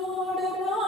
not God.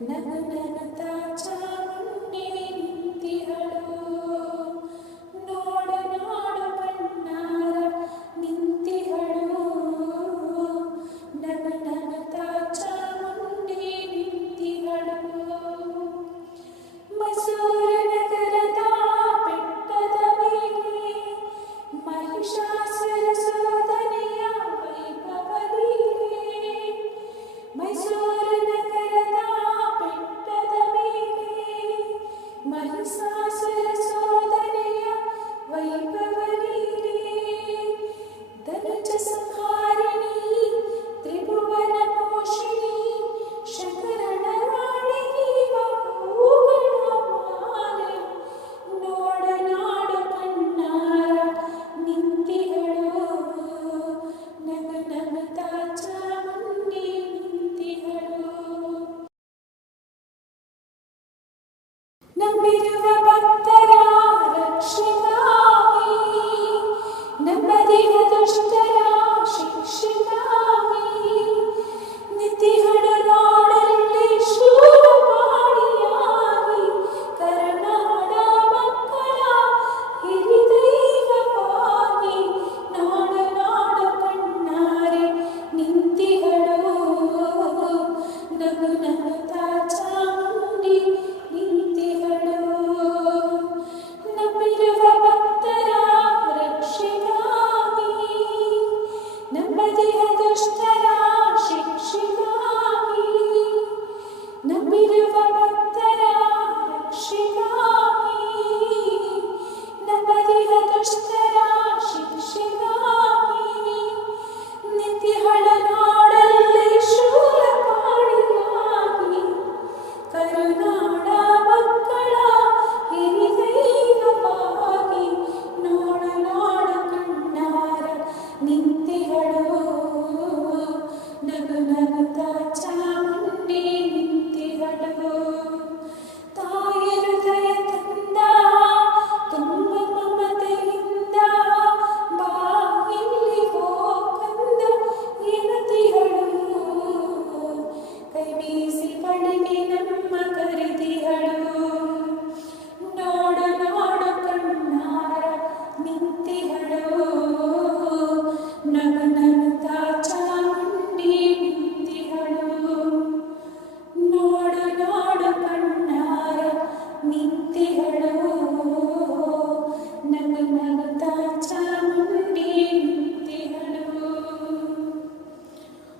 na na na na ta ta. my നബിരുവ ഭക്തരാ Rakshita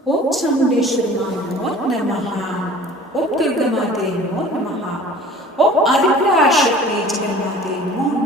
ओम चामुंडेश्वरी नमो। नमः ओम दुर्गा माते नमः। ओम आदिप्राशक्ति जगन्माते नमः।